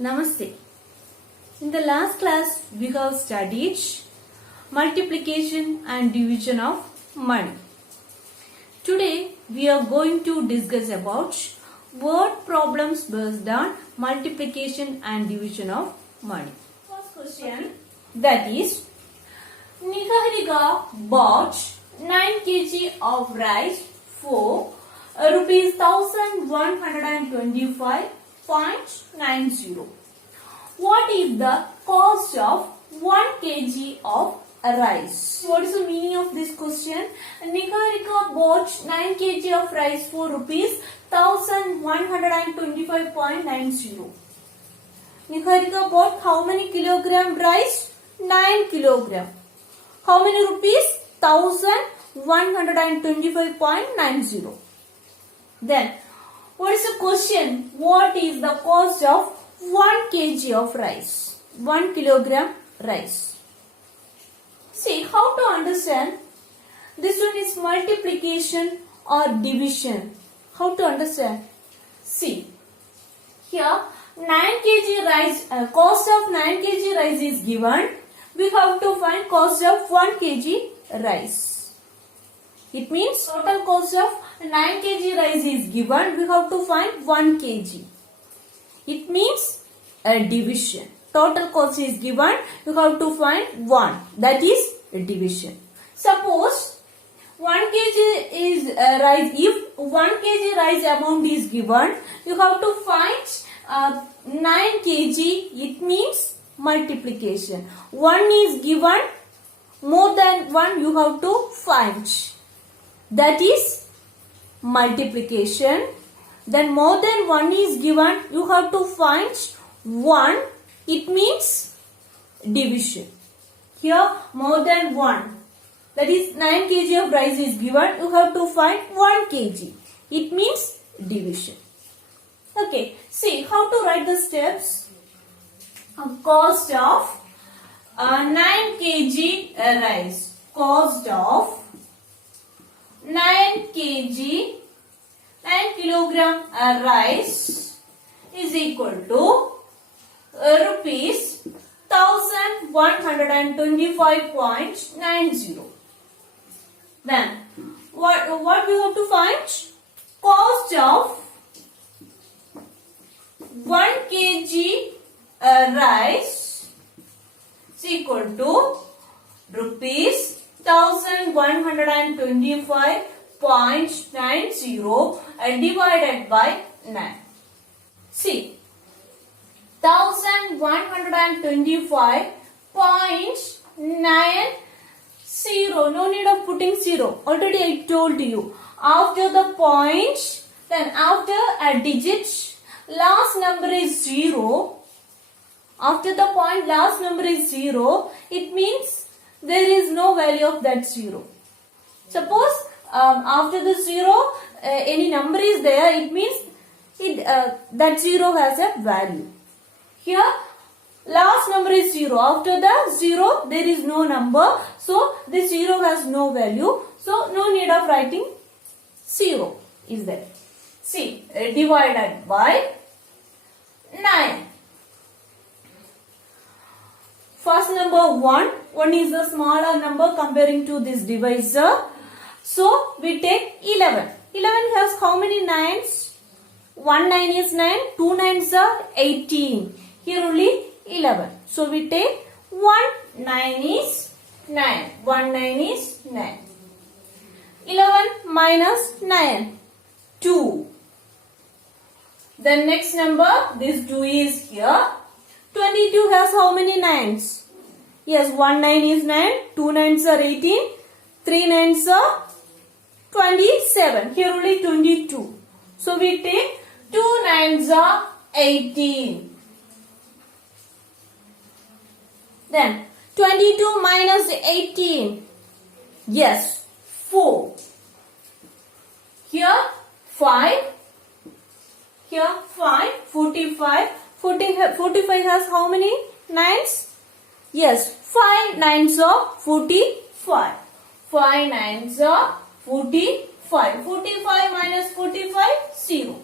Namaste. In the last class, we have studied multiplication and division of money. Today, we are going to discuss about word problems based on multiplication and division of money. First question, that is, Niharika bought 9 kg of rice for rupees 1125.90. What is the cost of 1 kg of rice? What is the meaning of this question? Niharika bought 9 kg of rice for rupees 1125.90. Niharika bought how many kilogram rice? 9 kilogram. How many rupees? 1125.90. Then, what is the question? What is the cost of 1 kg of rice? 1 kilogram rice. See, how to understand? This one is multiplication or division. How to understand? See, here 9 kg rice, cost of 9 kg rice is given. We have to find cost of 1 kg rice. It means total cost of 9 kg rice is given. We have to find 1 kg. It means a division. Total cost is given. You have to find 1. That is a division. Suppose 1 kg is rice. If 1 kg rice amount is given, you have to find 9 kg. It means multiplication. 1 is given. More than 1 you have to find. That is multiplication. Then more than 1 is given. You have to find 1. It means division. Here more than 1. That is 9 kg of rice is given. You have to find 1 kg. It means division. Okay. See how to write the steps. Cost of 9 kg rice. Cost of 9 kg 9 kilogram rice is equal to rupees 1125.90. Then what we have to find? Cost of 1 kg rice is equal to rupees 1125.90 divided by 9. See, 1125.90. No need of putting 0. Already I told you. After the point, then after a digit, last number is 0. After the point, last number is 0. It means there is no value of that 0. Suppose after the 0, any number is there. It means that 0 has a value. Here, last number is 0. After the 0, there is no number. So, this 0 has no value. So, no need of writing 0 is there. See, divided by 9. First number 1. 1 is a smaller number comparing to this divisor. So, we take 11. 11 has how many 9s? 1 9 is 9. 2 9s are 18. Here only 11. So, we take 1 9 is 9. 1 9 is 9. 11 minus 9. 2. Then next number, this 2 is here. 22 has how many 9s? Yes, 1 9 is 9. 2 9s are 18. 3 9s are 27. Here only 22. So, we take 2 9s are 18. Then 22 minus 18. Yes, 4. Here 5. Here 5. 45. 45 has how many 9s? Yes, 5 9s are 45. 5 9s are 45. 45 minus 45, 0.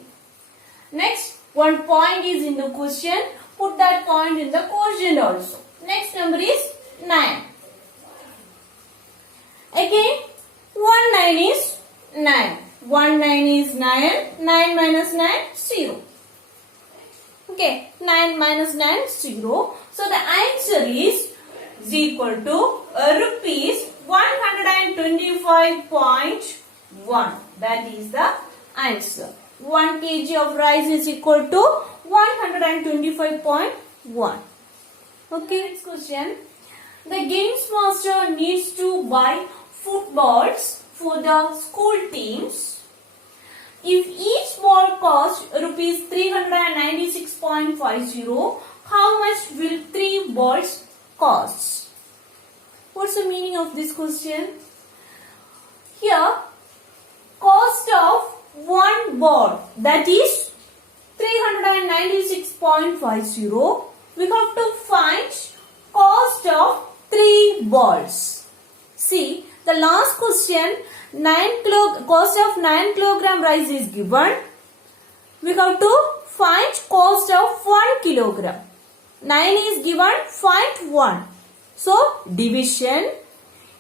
Next, one point is in the question. put that point in the quotient also. Next number is 9. Again, 1 9 is 9. 1 9 is 9. 9 minus 9, 0. Okay, 9 minus 9, 0. So the answer is equal to rupees 125.1. That is the answer. 1 kg of rice is equal to 125.1. Okay, next question. The games master needs to buy footballs for the school teams. If each ball costs rupees 396.50, how much will 3 balls cost? What's the meaning of this question? Here, cost of 1 ball, that is 396.50. We have to find cost of 3 balls. See, the last question, cost of 9 kilogram rice is given. We have to find cost of 1 kilogram. 9 is given, find 1. So, division.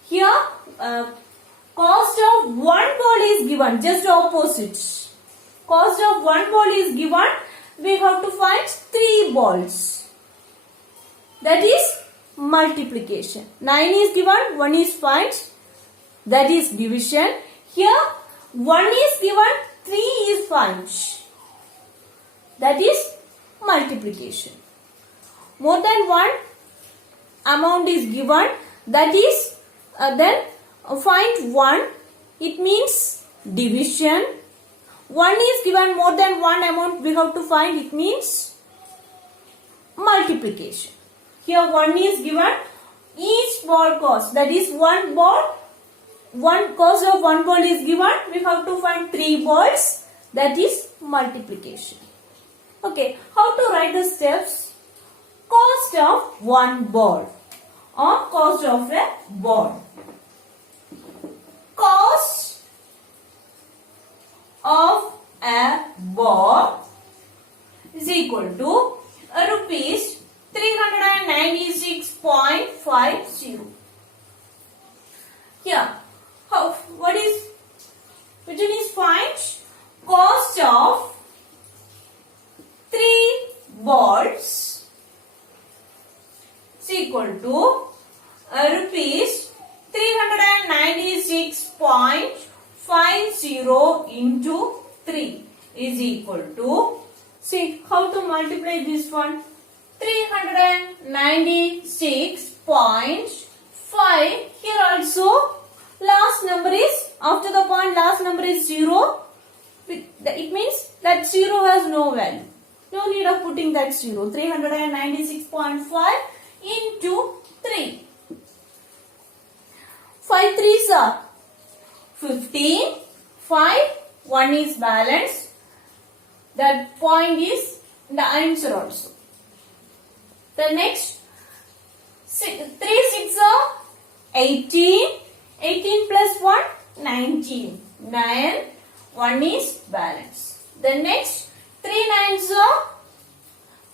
Here, cost of 1 ball is given, just opposite. Cost of 1 ball is given, we have to find 3 balls. That is multiplication. 9 is given, 1 is find. That is division. Here 1 is given, 3 is find. That is multiplication. More than 1 amount is given. That is then find 1. It means division. 1 is given, more than 1 amount we have to find. It means multiplication. Here 1 is given. Each ball cost, that is 1 ball. 1 cost of 1 ball is given. We have to find 3 balls. That is multiplication. Okay. How to write the steps? Cost of 1 ball or cost of a ball. Cost of a ball is equal to rupees 396.50. Here, which one is find cost of 3 balls is equal to rupees 396.50 into 3 is equal to, see how to multiply this one. 396.5. Here also last number is, after the point last number is 0. It means that 0 has no value. No need of putting that 0. 396.5 into 3. 5 3s are 15. 5. 1 is balanced. That point is the answer also. The next 3 6 are 18. 18 plus 1, 19. 9. 1 is balanced. The next 3 9s are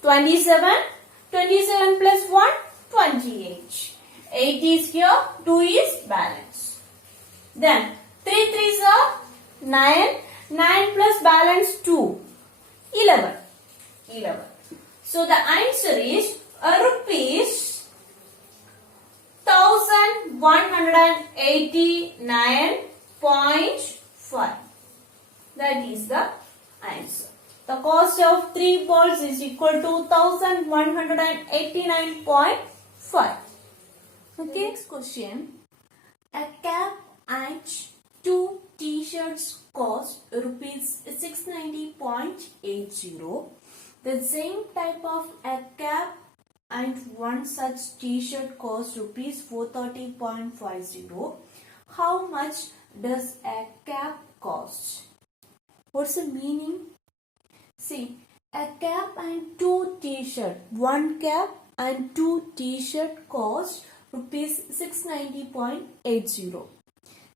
27. 27 plus 1, 28. 8 is here, 2 is balanced. Then 3 3s are 9. 9 plus balance 2, 11. 11. So the answer is rupees 1189.5. That is the answer. The cost of 3 balls is equal to 1189.5. Okay. Next question. A cap and 2 t-shirts cost rupees 690.80. The same type of a cap and 1 such t-shirt costs rupees 430.50. How much does a cap cost? What's the meaning? See, a cap and 2 t-shirt, 1 cap and 2 t-shirt cost rupees 690.80.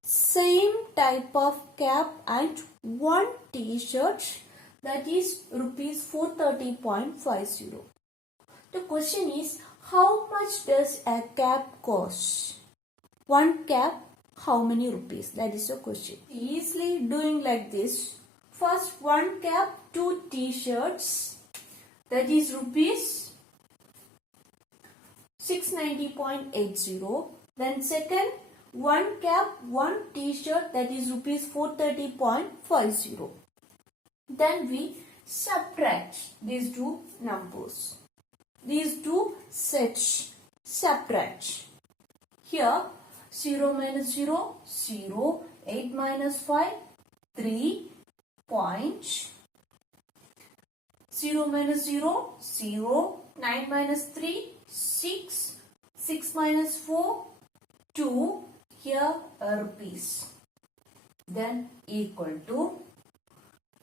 Same type of cap and 1 t-shirt, that is rupees 430.50. The question is, how much does a cap cost? One cap, how many rupees? That is the question. Easily doing like this. First, one cap, two t-shirts. That is rupees 690.80. Then second, one cap, one t-shirt, that is rupees 430.50. Then we subtract these two numbers. These two sets, subtract. Here 0 minus 0, 0, 8 minus 5, 3, point. 0 minus 0, 0, 9 minus 3, 6, 6 minus 4, 2, here rupees. Then equal to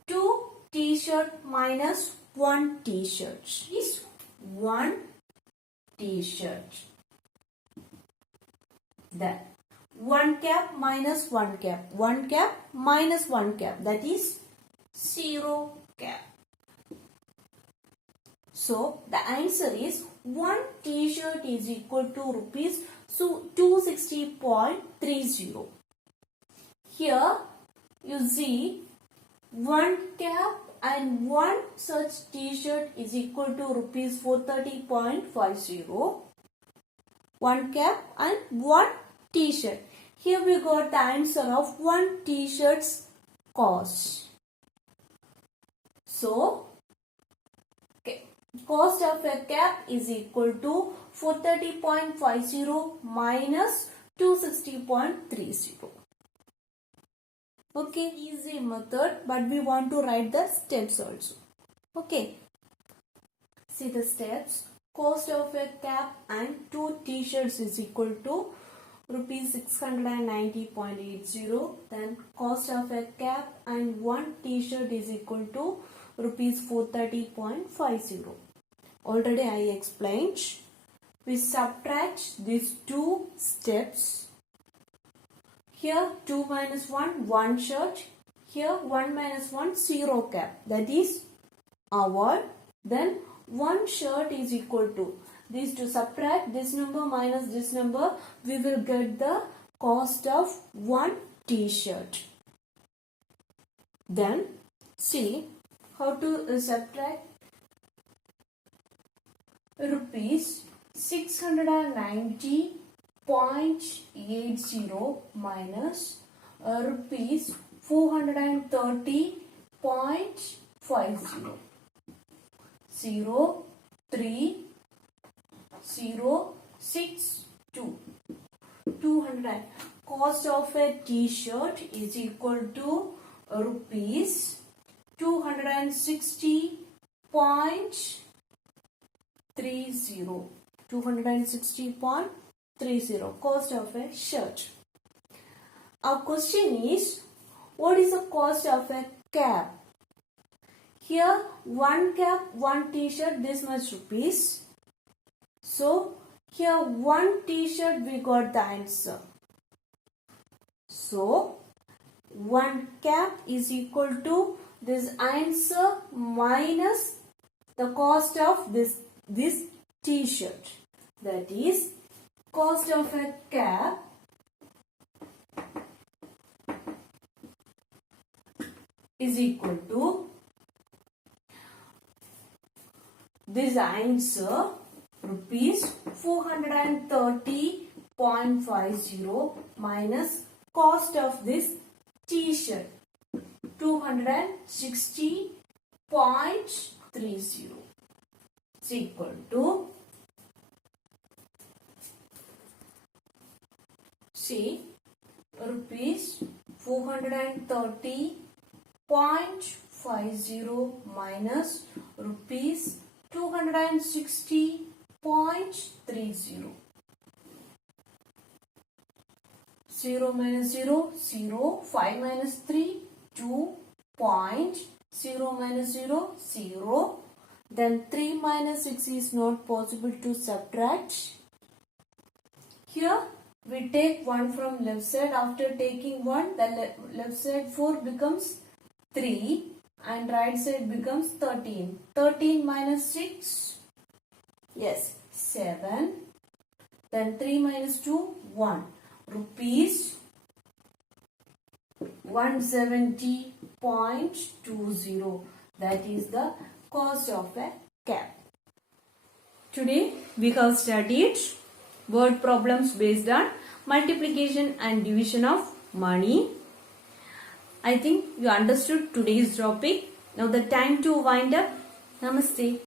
2 t-shirt minus 1 t-shirt is 1 t-shirt. Then 1 cap minus 1 cap. 1 cap minus 1 cap, that is 0 cap. So the answer is 1 t-shirt is equal to rupees 260.30. Here you see 1 cap and 1 such t-shirt is equal to rupees 430.50. 1 cap and 1 t-shirt. Here we got the answer of 1 t-shirt's cost. So, cost of a cap is equal to 430.50 minus 260.30. Okay, easy method, but we want to write the steps also. Okay, see the steps. Cost of a cap and 2 t-shirts is equal to rupees 690.80. Then cost of a cap and 1 t-shirt is equal to rupees 430.50. Already I explained. We subtract these two steps. Here 2 minus 1, 1 shirt. Here 1 minus 1, 0 cap. That is our. Then 1 shirt is equal to. These to subtract this number minus this number. We will get the cost of 1 t-shirt. Then see how to subtract. Rupees 690.80 minus rupees 430.50. 0, 3, 0, 6, 2. 200. Cost of a t-shirt is equal to rupees 260.30. 260.30 cost of a shirt. Our question is, what is the cost of a cap? Here 1 cap, 1 t-shirt, this much rupees. So here 1 t-shirt we got the answer. So 1 cap is equal to this answer minus the cost of this t-shirt. That is cost of a cap is equal to this answer rupees 430.50 minus cost of this t-shirt 260.30 is equal to, see, rupees 430.50 minus rupees 260.30. 0 minus 0, 0, 5 minus 3, 2, point, 0 minus 0, 0. Then 3 minus 6 is not possible to subtract. Here we take 1 from left side. After taking 1, the left side 4 becomes 3 and right side becomes 13. 13 minus 6 Yes, 7. Then 3 minus 2, 1. Rupees 170.20. That is the cost of a cap. Today we have studied word problems based on multiplication and division of money. I think you understood today's topic. Now the time to wind up. Namaste.